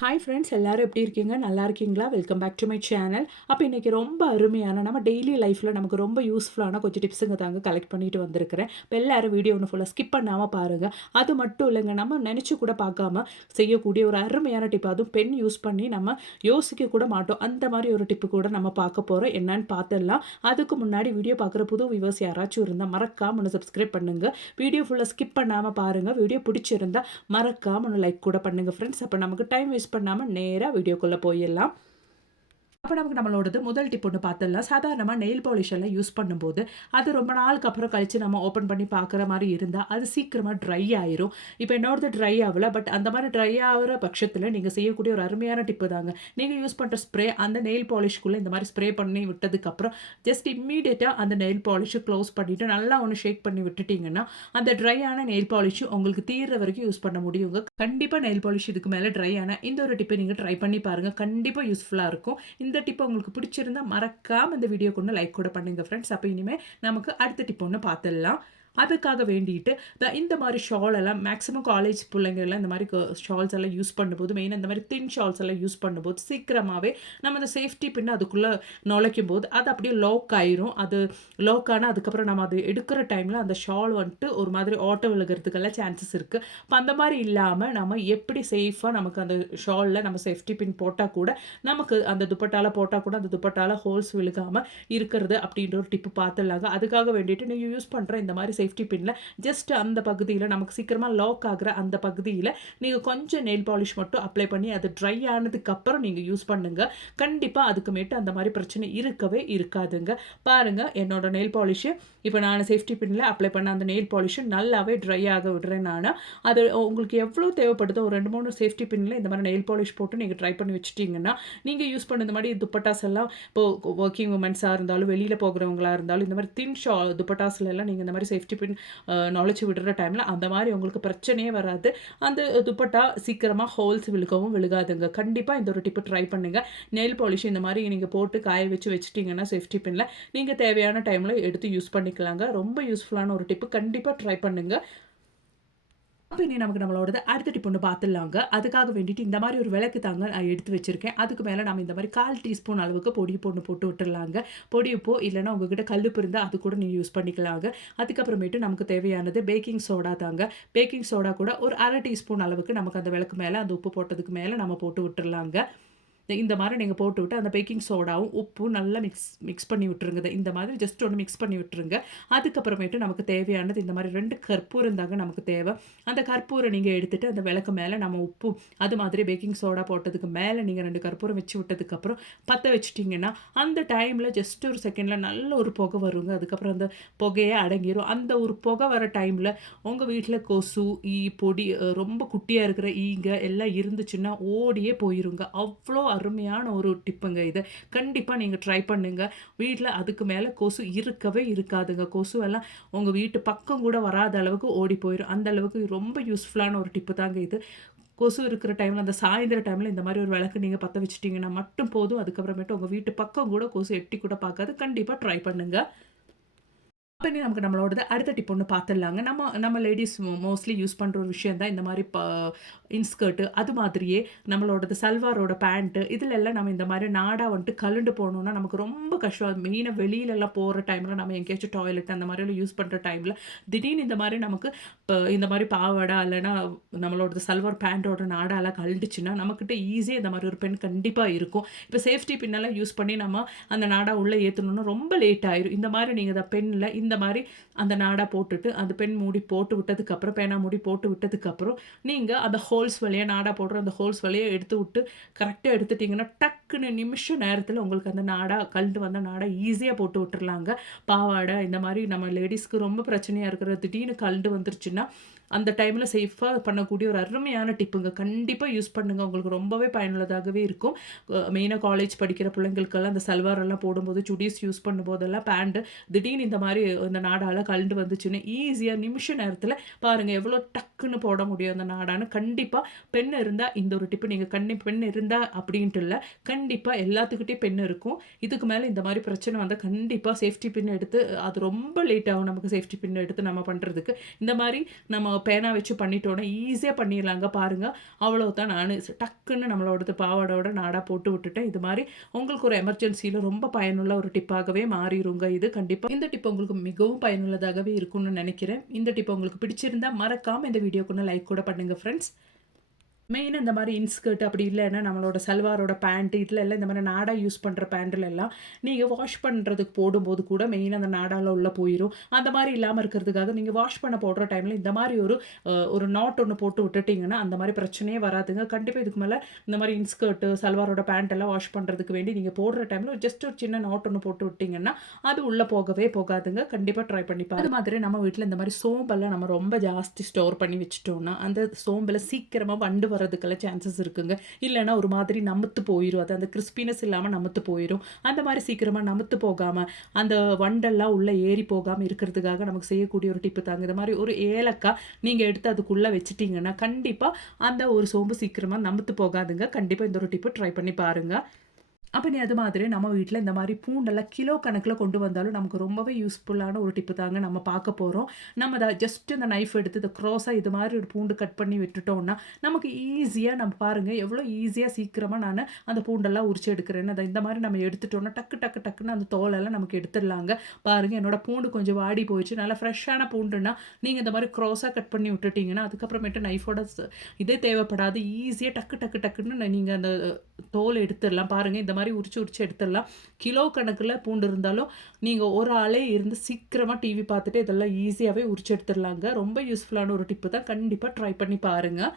Hi friends எல்லோரும் எப்படி இருக்கீங்க? நல்லா இருக்கீங்களா? Welcome back to my channel அப்போ இன்றைக்கி ரொம்ப அருமையான நம்ம டெய்லி லைஃப்பில் நமக்கு ரொம்ப யூஸ்ஃபுல்லான கொஞ்சம் டிப்ஸுங்க தாங்க கலெக்ட் பண்ணிட்டு வந்திருக்கிறேன். இப்போ எல்லோரும் வீடியோ ஒன்று ஃபுல்லாக ஸ்கிப் பண்ணாமல் பாருங்கள் அது மட்டும் இல்லைங்க நம்ம நினச்சி கூட பார்க்காம செய்யக்கூடிய ஒரு அருமையான டிப் அதுவும் பென் யூஸ் பண்ணி நம்ம யோசிக்க கூட மாட்டோம். அந்த மாதிரி ஒரு டிப்பு கூட நம்ம பார்க்க போகிறோம் என்னன்னு பார்த்துடலாம் அதுக்கு முன்னாடி வீடியோ பார்க்குற புது வியூவர்ஸ் யாராச்சும் இருந்தால் மறக்காம ஒன்று சப்ஸ்கிரைப் பண்ணுங்கள் வீடியோ ஃபுல்லாக ஸ்கிப் பண்ணாமல் பாருங்கள் வீடியோ பிடிச்சிருந்தா மறக்காம ஒன்று லைக் கூட பண்ணுங்கள் ஃப்ரெண்ட்ஸ் அப்போ நமக்கு டைம் வேஸ்ட் பண்ணாமல் நேராக வீடியோக்குள்ளே போயிடலாம். அப்போ நமக்கு நம்மளோடது முதல் டிப் ஒன்று பார்த்துடலாம் சாதாரணமாக நெயில் பாலிஷ் எல்லாம் யூஸ் பண்ணும்போது அது ரொம்ப நாளுக்கு அப்புறம் கழித்து நம்ம ஓப்பன் பண்ணி பார்க்குற மாதிரி இருந்தால் அது சீக்கிரமாக ட்ரை ஆயிரும். இப்போ என்னோடது ட்ரை ஆகலை பட் அந்த மாதிரி ட்ரை ஆகிற பட்சத்தில் நீங்கள் செய்யக்கூடிய ஒரு அருமையான டிப்பு தாங்க. நீங்கள் யூஸ் பண்ணுற ஸ்ப்ரே அந்த நெயில் பாலிஷ்குள்ளே இந்த மாதிரி ஸ்ப்ரே பண்ணி விட்டதுக்கப்புறம் ஜஸ்ட் இம்மீடியட்டாக அந்த நெயில் பாலிஷை க்ளோஸ் பண்ணிவிட்டு நல்லா ஒன்று ஷேக் பண்ணி விட்டுட்டிங்கன்னா அந்த ட்ரையான நெயில் பாலிஷ் உங்களுக்கு தீர்ற வரைக்கும் யூஸ் பண்ண முடியுங்க கண்டிப்பாக நெயில் பாலிஷ் இதுக்கு மேலே ட்ரை ஆனால் இந்த ஒரு டிப்பை நீங்கள் ட்ரை பண்ணி பாருங்கள் கண்டிப்பாக யூஸ்ஃபுல்லாக இருக்கும். இந்த டிப் உங்களுக்கு பிடிச்சிருந்தா மறக்காமல் இந்த வீடியோ கொண்டு லைக் கூட பண்ணுங்கள் ஃப்ரெண்ட்ஸ் அப்போ இனிமேல் நமக்கு அடுத்த டிப் ஒன்று பார்த்துடலாம். அதுக்காக வேண்டிட்டு த இந்த மாதிரி ஷால் எல்லாம் மேக்ஸிமம் காலேஜ் பிள்ளைங்கள்லாம் இந்த மாதிரி ஷால்ஸ் எல்லாம் யூஸ் பண்ணும்போது மெயினாக இந்த மாதிரி தின் ஷால்ஸ் எல்லாம் யூஸ் பண்ணும்போது சீக்கிரமாகவே நம்ம அந்த சேஃப்டி பின் அதுக்குள்ளே நுழைக்கும் போது அது அப்படியே லாக் ஆயிரும். அது லாக் ஆனால் அதுக்கப்புறம் நம்ம அது எடுக்கிற டைமில் அந்த ஷால் வந்துட்டு ஒரு மாதிரி ஆட்டோ விழுகிறதுக்கெல்லாம் சான்சஸ் இருக்குது இப்போ அந்த மாதிரி இல்லாமல் நம்ம எப்படி சேஃபாக நமக்கு அந்த ஷாலில் நம்ம சேஃப்டி பின் போட்டால் கூட நமக்கு அந்த துப்பட்டால் போட்டால் கூட அந்த துப்பட்டால ஹோல்ஸ் விழுகாமல் இருக்கிறது அப்படின்ற ஒரு டிப்பு பார்த்துலாங்க அதுக்காக வேண்டிட்டு நீங்கள் யூஸ் பண்ணுற இந்த மாதிரி சேஃப்டி சேஃப்டி பின்னில் ஜஸ்ட் அந்த பகுதியில் நமக்கு சீக்கிரமாக லாக் ஆகிற அந்த பகுதியில் நீங்கள் கொஞ்சம் நெயில் பாலிஷ் மட்டும் அப்ளை பண்ணி அது ட்ரை ஆனதுக்கப்புறம் நீங்கள் யூஸ் பண்ணுங்கள் கண்டிப்பாக அதுக்குமேட்டு அந்த மாதிரி பிரச்சனை இருக்கவே இருக்காதுங்க. பாருங்கள் என்னோட நெயில் பாலிஷு இப்போ நான் சேஃப்டி பின்னில் அப்ளை பண்ண அந்த நெயில் பாலிஷு நல்லாவே ட்ரை ஆக விடுறேன் நான். அது உங்களுக்கு எவ்வளோ தேவைப்படுதோ ஒரு ரெண்டு மூணு சேஃப்டி பின்னில் இந்த மாதிரி நெயில் பாலிஷ் போட்டு நீங்கள் ட்ரை பண்ணி வச்சுட்டிங்கன்னா நீங்கள் யூஸ் பண்ண இந்த மாதிரி துப்பட்டாஸ் எல்லாம் இப்போ ஒர்க்கிங் உமன்ஸாக இருந்தாலும் வெளியில் போகிறவங்களா இருந்தாலும் இந்த மாதிரி தின் ஷா துப்பட்டாஸ்ல எல்லாம் நீங்கள் இந்த மாதிரி சேஃப்டி பின் நுழைச்சி விடுற டைமில் அந்த மாதிரி உங்களுக்கு பிரச்சனையே வராது. அந்த துப்பட்டா சீக்கிரமாக ஹோல்ஸ் விழுகவும் விழுகாதுங்க. கண்டிப்பாக இந்த ஒரு டிப்பு ட்ரை பண்ணுங்கள் நெயில் பாலிஷ் இந்த மாதிரி நீங்கள் போட்டு காய வச்சு வச்சுட்டிங்கன்னா சேஃப்டி பின்னில் நீங்கள் தேவையான டைமில் எடுத்து யூஸ் பண்ணிக்கலாங்க. ரொம்ப யூஸ்ஃபுல்லான ஒரு டிப்பு கண்டிப்பாக ட்ரை பண்ணுங்கள் அப்போ இனி நமக்கு நம்மளோட அடுத்த டிப் ஒன்று பார்த்துடலாங்க அதுக்காக வேண்டிட்டு இந்த மாதிரி ஒரு விளக்கு தாங்க நான் எடுத்து வச்சுருக்கேன். அதுக்கு மேலே நம்ம இந்த மாதிரி கால் டீஸ்பூன் அளவுக்கு பொடி பொண்ணு போட்டு விட்டுடலாங்க. பொடி உப்போ இல்லைனா உங்ககிட்ட கல்லுப்பு இருந்தால் அது கூட நீங்கள் யூஸ் பண்ணிக்கலாங்க. அதுக்கப்புறமேட்டு நமக்கு தேவையானது பேக்கிங் சோடா தாங்க. பேக்கிங் சோடா கூட ஒரு அரை டீஸ்பூன் அளவுக்கு நமக்கு அந்த விளக்கு மேலே அந்த உப்பு போட்டதுக்கு மேலே நம்ம போட்டு விட்டுடலாங்க. இந்த மாதிரி நீங்கள் போட்டு விட்டு அந்த பேக்கிங் சோடாவும் உப்பும் நல்லா மிக்ஸ் மிக்ஸ் பண்ணி விட்டுருங்க. இந்த மாதிரி ஜஸ்ட் ஒன்று மிக்ஸ் பண்ணி விட்டுருங்க. அதுக்கப்புறமேட்டு நமக்கு தேவையானது இந்த மாதிரி ரெண்டு கற்பூரம் தாங்க நமக்கு தேவை. அந்த கற்பூரம் நீங்கள் எடுத்துகிட்டு அந்த விளக்கு மேலே நம்ம உப்பு அது மாதிரி பேக்கிங் சோடா போட்டதுக்கு மேலே நீங்கள் ரெண்டு கற்பூரம் வச்சு விட்டதுக்கப்புறம் பற்ற வச்சுட்டிங்கன்னா அந்த டைமில் ஜஸ்ட் ஒரு செகண்டில் நல்ல ஒரு புகை வருங்க. அதுக்கப்புறம் அந்த புகையே அடங்கிடும் அந்த ஒரு புகை வர டைமில் உங்கள் வீட்டில் கொசு ஈ பொடி ரொம்ப குட்டியாக இருக்கிற ஈங்க எல்லாம் இருந்துச்சுன்னா ஓடியே போயிருங்க. அவ்வளோ அருமையான ஒரு டிப்புங்க இது. கண்டிப்பாக நீங்கள் ட்ரை பண்ணுங்கள் வீட்டில் அதுக்கு மேலே கொசு இருக்கவே இருக்காதுங்க. கொசு எல்லாம் உங்கள் வீட்டு பக்கம் கூட வராத அளவுக்கு ஓடி போயிடும் அந்த அளவுக்கு ரொம்ப யூஸ்ஃபுல்லான ஒரு டிப்பு தாங்க இது. கொசு இருக்கிற டைமில் அந்த சாயந்தர டைமில் இந்த மாதிரி ஒரு விளக்கு நீங்கள் பற்ற வச்சுட்டிங்கன்னா மட்டும் போதும். அதுக்கப்புறமேட்டு உங்கள் வீட்டு பக்கம் கூட கொசு எட்டி கூட பார்க்காது. கண்டிப்பாக ட்ரை பண்ணுங்கள் அப்போ நமக்கு நம்மளோடது அடுத்த டிப் ஒன்று பார்த்துடலாங்க நம்ம நம்ம லேடிஸ் மோஸ்ட்லி யூஸ் பண்ணுற ஒரு விஷயம் தான் இந்த மாதிரி ப இன்ஸ்கர்ட்டு அது மாதிரியே நம்மளோடது சல்வாரோட பேண்ட்டு இதில் எல்லாம் நம்ம இந்த மாதிரி நாடாக வந்துட்டு கலண்டு போகணுன்னா நமக்கு ரொம்ப கஷ்டம். மெயினாக வெளியிலலாம் போகிற டைமில் நம்ம எங்கேயாச்சும் டாய்லெட் அந்த மாதிரிலாம் யூஸ் பண்ணுற டைமில் திடீர்னு இந்த மாதிரி நமக்கு இப்போ இந்த மாதிரி பாவாடை இல்லைன்னா நம்மளோடது சல்வார் பேண்ட்டோட நாடாலாம் கலண்டுச்சுன்னா நம்மக்கிட்ட ஈஸியாக இந்த மாதிரி ஒரு பெண் கண்டிப்பாக இருக்கும். இப்போ சேஃப்டி பின்னெல்லாம் யூஸ் பண்ணி நம்ம அந்த நாடா உள்ளே ஏற்றணுன்னா ரொம்ப லேட் ஆயிரும். இந்த மாதிரி நீங்கள் அந்த பெண்ணில் இந்த இந்த மாதிரி அந்த நாடா போட்டுட்டு அந்த பெண் மூடி போட்டு விட்டதுக்கப்புறம் பேனா மூடி போட்டு விட்டதுக்கப்புறம் நீங்கள் அந்த ஹோல்ஸ் வழியாக நாடா போடுற அந்த ஹோல்ஸ் வழியாக எடுத்து விட்டு கரெக்டாக எடுத்துட்டிங்கன்னா டக்குன்னு நிமிஷம் நேரத்தில் உங்களுக்கு அந்த நாடா கழண்டு வந்த நாடா ஈஸியாக போட்டு விட்டுறலாங்க. பாவாடை இந்த மாதிரி நம்ம லேடிஸ்க்கு ரொம்ப பிரச்சனையாக இருக்கிற திடீர்னு கழண்டு வந்துருச்சுன்னா அந்த டைமில் சேஃபாக பண்ணக்கூடிய ஒரு அருமையான டிப்புங்க. கண்டிப்பாக யூஸ் பண்ணுங்கள் உங்களுக்கு ரொம்பவே பயனுள்ளதாகவே இருக்கும். மெயினாக காலேஜ் படிக்கிற பிள்ளைங்களுக்கெல்லாம் அந்த சல்வாரெல்லாம் போடும்போது சுடிஸ் யூஸ் பண்ணும்போதெல்லாம் பேண்ட்டு திடீர்னு இந்த மாதிரி இந்த நாடால் கலண்டு வந்துச்சுன்னு ஈஸியாக நிமிஷ நேரத்தில் பாருங்கள் எவ்வளோ டக்குன்னு போட முடியும் அந்த நாடான்னு. கண்டிப்பாக பெண் இருந்தால் இந்த ஒரு டிப்பு நீங்கள் கண்ணி பெண் இருந்தால் அப்படின்ட்டு இல்லை கண்டிப்பாக எல்லாத்துக்கிட்டேயும் பெண் இருக்கும். இதுக்கு மேலே இந்த மாதிரி பிரச்சனை வந்தால் கண்டிப்பாக சேஃப்டி பின் எடுத்து அது ரொம்ப லேட் ஆகும் நமக்கு சேஃப்டி பின் எடுத்து நம்ம பண்ணுறதுக்கு இந்த மாதிரி நம்ம பேனா வச்சு பண்ணிட்டோன்னா ஈஸியாக பண்ணிடலாங்க பாருங்கள் அவ்வளோதான் நான். டக்குன்னு நம்மளோடது பாவாடோட நாடாக போட்டு விட்டுட்டேன். இது மாதிரி உங்களுக்கு ஒரு எமர்ஜென்சியில் ரொம்ப பயனுள்ள ஒரு டிப்பாகவே மாறிடுங்க. இது கண்டிப்பாக இந்த டிப் உங்களுக்கு மிகவும் பயனுள்ளதாகவே இருக்கும்னு நினைக்கிறேன். இந்த டிப் உங்களுக்கு பிடிச்சிருந்தா மறக்காமல் இந்த வீடியோக்குன்னு லைக் கூட பண்ணுங்கள் ஃப்ரெண்ட்ஸ் மெயினாக இந்த மாதிரி இன்ஸ்கர்ட் அப்படி இல்லைன்னா நம்மளோட சல்வாரோட பேண்ட் இதில் எல்லாம் இந்த மாதிரி நாடா யூஸ் பண்ணுற பேண்ட்ல எல்லாம் நீங்கள் வாஷ் பண்ணுறதுக்கு போடும்போது கூட மெயினாக அந்த நாடாவில் உள்ளே போயிடும் அந்த மாதிரி இல்லாமல் இருக்கிறதுக்காக நீங்கள் வாஷ் பண்ண போடுற டைமில் இந்த மாதிரி ஒரு ஒரு நாட் ஒன்று போட்டு விட்டுட்டிங்கன்னா அந்த மாதிரி பிரச்சனையே வராதுங்க. கண்டிப்பாக இதுக்கு மேலே இந்த மாதிரி இன்ஸ்கர்ட்டு சல்வாரோட பேண்ட் எல்லாம் வாஷ் பண்ணுறதுக்கு வேண்டி நீங்கள் போடுற டைமில் ஜஸ்ட் ஒரு சின்ன நாட் ஒன்று போட்டு விட்டிங்கன்னா அது உள்ளே போகவே போகாதுங்க. கண்டிப்பாக ட்ரை பண்ணி அது மாதிரி நம்ம வீட்டில் இந்த மாதிரி சோம்பெல்லாம் நம்ம ரொம்ப ஜாஸ்தி ஸ்டோர் பண்ணி வச்சுட்டோம்னா அந்த சோம்பில் சீக்கிரமாக வண்டு வர்றதுக்கெல்லாம் சான்சஸ் இருக்குங்க. இல்லைன்னா ஒரு மாதிரி நமுத்து போயிடும் அது அந்த கிறிஸ்பினஸ் இல்லாமல் நமுத்து போயிடும் அந்த மாதிரி சீக்கிரமாக நமுத்து போகாமல் அந்த வண்டெல்லாம் உள்ளே ஏறி போகாமல் இருக்கிறதுக்காக நமக்கு செய்யக்கூடிய ஒரு டிப்பு தாங்க. இந்த மாதிரி ஒரு ஏலக்காய் நீங்கள் எடுத்து அதுக்குள்ளே வச்சுட்டிங்கன்னா கண்டிப்பாக அந்த ஒரு சோம்பு சீக்கிரமாக நமுத்து போகாதுங்க. கண்டிப்பாக இந்த ஒரு டிப்பு ட்ரை பண்ணி பாருங்கள் அப்போ நீ அது மாதிரி நம்ம வீட்டில் இந்த மாதிரி பூண்டெல்லாம் கிலோ கணக்கில் கொண்டு வந்தாலும் நமக்கு ரொம்பவே யூஸ்ஃபுல்லான ஒரு டிப்பு தாங்க நம்ம பார்க்க போகிறோம் நம்ம அதை ஜஸ்ட் இந்த நைஃப் எடுத்து இந்த க்ரோஸாக இது மாதிரி ஒரு பூண்டு கட் பண்ணி விட்டுட்டோம்னா நமக்கு ஈஸியாக நம்ம பாருங்கள் எவ்வளோ ஈஸியாக சீக்கிரமாக நான் அந்த பூண்டெல்லாம் உரிச்சு எடுக்கிறேன்னு. அதை இந்த மாதிரி நம்ம எடுத்துட்டோம்னா டக்கு டக்கு டக்குன்னு அந்த தோலெல்லாம் நமக்கு எடுத்துடலாங்க. பாருங்கள் என்னோடய பூண்டு கொஞ்சம் வாடி போயிடுச்சு. நல்லா ஃப்ரெஷ்ஷான பூண்டுன்னா நீங்கள் இந்த மாதிரி க்ரோஸாக கட் பண்ணி விட்டுட்டிங்கன்னா அதுக்கப்புறமேட்டு நைஃபோட இதே தேவைப்படாது. ஈஸியாக டக்கு டக்கு டக்குன்னு நீங்கள் அந்த தோல் எடுத்துடலாம் பாருங்கள் இந்த மாதிரி உரிச்சு உரிச்சு எடுத்துடலாம். கிலோ கணக்கில் பூண்டு இருந்தாலும் நீங்கள் ஒரு ஆளே இருந்து சீக்கிரமாக டிவி பார்த்துட்டு இதெல்லாம் ஈஸியாகவே உரிச்சு எடுத்துடலாங்க. ரொம்ப யூஸ்ஃபுல்லான ஒரு டிப்பு தான். கண்டிப்பாக ட்ரை பண்ணி பாருங்கள்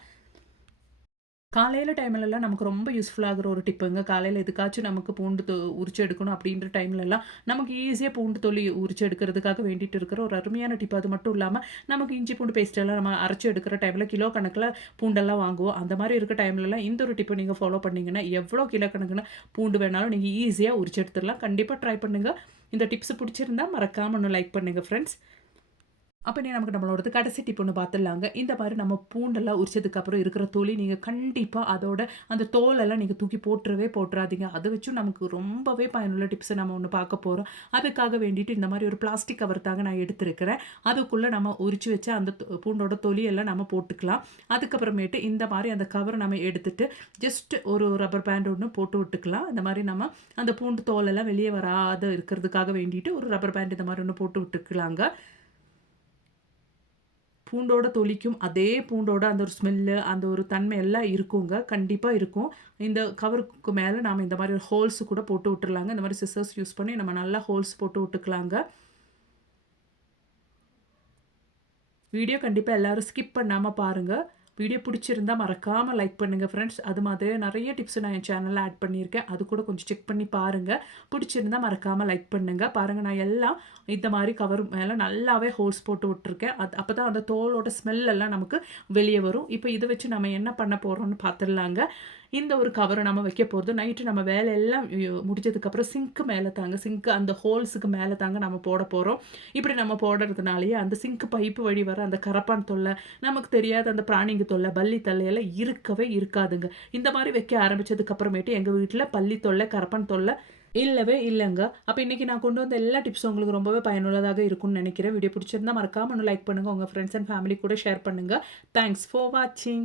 காலையில் டைம்லலாம் நமக்கு ரொம்ப யூஸ்ஃபுல்லாகிற ஒரு டிப்புங்க காலையில் எதுக்காச்சும் நமக்கு பூண்டு தொ உரிச்சு எடுக்கணும் அப்படின்ற டைம்லலாம் நமக்கு ஈஸியாக பூண்டு தொலி உரிச்சு எடுக்கிறதுக்காக வேண்டிட்டு இருக்கிற ஒரு அருமையான டிப்பு அது மட்டும் இல்லாமல் நமக்கு இஞ்சி பூண்டு பேஸ்ட்டெல்லாம் நம்ம அரைச்சி எடுக்கிற டைமில் கிலோ கணக்கில் பூண்டெல்லாம் வாங்குவோம். அந்த மாதிரி இருக்க டைம்லலாம் இந்த ஒரு டிப்பை நீங்கள் ஃபாலோ பண்ணீங்கன்னா எவ்வளோ கிலோ கணக்குன்னு பூண்டு வேணாலும் நீங்கள் ஈஸியாக உரிச்சு எடுத்துடலாம். கண்டிப்பாக ட்ரை பண்ணுங்கள் இந்த டிப்ஸ் பிடிச்சிருந்தா மறக்காம ஒன்று லைக் பண்ணுங்கள் ஃப்ரெண்ட்ஸ் அப்போ நீ நமக்கு நம்மளோடது கடைசி டிப்புன்னு ஒன்று பார்த்துடலாங்க இந்த மாதிரி நம்ம பூண்டெல்லாம் உரிச்சதுக்கப்புறம் இருக்கிற தொலி நீங்கள் கண்டிப்பாக அதோட அந்த தோலெல்லாம் நீங்கள் தூக்கி போட்டுறவே போட்டுறாதீங்க. அதை வச்சும் நமக்கு ரொம்பவே பயனுள்ள டிப்ஸை நம்ம ஒன்று பார்க்க போகிறோம் அதுக்காக வேண்டிட்டு இந்த மாதிரி ஒரு பிளாஸ்டிக் கவர் தாங்க நான் எடுத்திருக்கிறேன். அதுக்குள்ளே நம்ம உரிச்சு வச்ச அந்த தொ- பூண்டோட தொலியெல்லாம் நம்ம போட்டுக்கலாம். அதுக்கப்புறமேட்டு இந்த மாதிரி அந்த கவரை நம்ம எடுத்துட்டு ஜஸ்ட் ஒரு ரப்பர் பேண்ட் ஒன்று போட்டு விட்டுக்கலாம். இந்த மாதிரி நம்ம அந்த பூண்டு தோலெல்லாம் வெளியே வராத இருக்கிறதுக்காக வேண்டிட்டு ஒரு ரப்பர் பேண்ட் இந்த மாதிரி ஒன்று போட்டு விட்டுக்கலாங்க. பூண்டோட தொலிக்கும் அதே பூண்டோட அந்த ஒரு ஸ்மெல்லு அந்த ஒரு தன்மை எல்லாம் இருக்குங்க. கண்டிப்பாக இருக்கும். இந்த கவருக்கு மேலே நாம் இந்த மாதிரி ஒரு ஹோல்ஸ் கூட போட்டு விட்டுருலாங்க இந்த மாதிரி சிசர்ஸ் யூஸ் பண்ணி நம்ம நல்லா ஹோல்ஸ் போட்டு விட்டுக்கலாங்க. வீடியோ கண்டிப்பாக எல்லாரும் ஸ்கிப் பண்ணாமல் பாருங்கள் வீடியோ பிடிச்சிருந்தா மறக்காமல் லைக் பண்ணுங்கள் ஃப்ரெண்ட்ஸ் அது மாதிரி நிறைய டிப்ஸ் நான் என் சேனலில் ஆட் பண்ணியிருக்கேன். அது கூட கொஞ்சம் செக் பண்ணி பாருங்கள் பிடிச்சிருந்தா மறக்காமல் லைக் பண்ணுங்கள் பாருங்கள் நான் எல்லாம் இந்த மாதிரி கவர் மேலே நல்லாவே ஹோல்ஸ் போட்டு விட்டுருக்கேன். அது அப்போ தான் அந்த தோலோட ஸ்மெல் எல்லாம் நமக்கு வெளியே வரும். இப்போ இதை வச்சு நம்ம என்ன பண்ண போகிறோம்னு பார்த்துடலாங்க. இந்த ஒரு கவரை நம்ம வைக்க போகிறது நைட்டு நம்ம வேலையெல்லாம் முடிஞ்சதுக்கப்புறம் சிங்க்கு மேலே தாங்க சிங்க்கு அந்த ஹோல்ஸுக்கு மேலே தாங்க நம்ம போட போகிறோம் இப்படி நம்ம போடுறதுனாலேயே அந்த சிங்க் பைப்பு வழி வர அந்த கரப்பான் தொல்லை நமக்கு தெரியாத அந்த பிராணிங்க தொல்லை பள்ளி தொல்லையெல்லாம் இருக்கவே இருக்காதுங்க. இந்த மாதிரி வைக்க ஆரம்பித்ததுக்கப்புறமேட்டு எங்கள் வீட்டில் பள்ளி தொல்லை கரப்பான் தொல்லை இல்லவே இல்லைங்க. அப்போ இன்றைக்கி நான் கொண்டு வந்த எல்லா டிப்ஸும் உங்களுக்கு ரொம்பவே பயனுள்ளதாக இருக்கும்னு நினைக்கிறேன். வீடியோ பிடிச்சிருந்தா மறக்காம ஒன்று லைக் பண்ணுங்கள் உங்கள் ஃப்ரெண்ட்ஸ் அண்ட் ஃபேமிலி கூட ஷேர் பண்ணுங்கள் தேங்க்ஸ் ஃபார் வாட்சிங்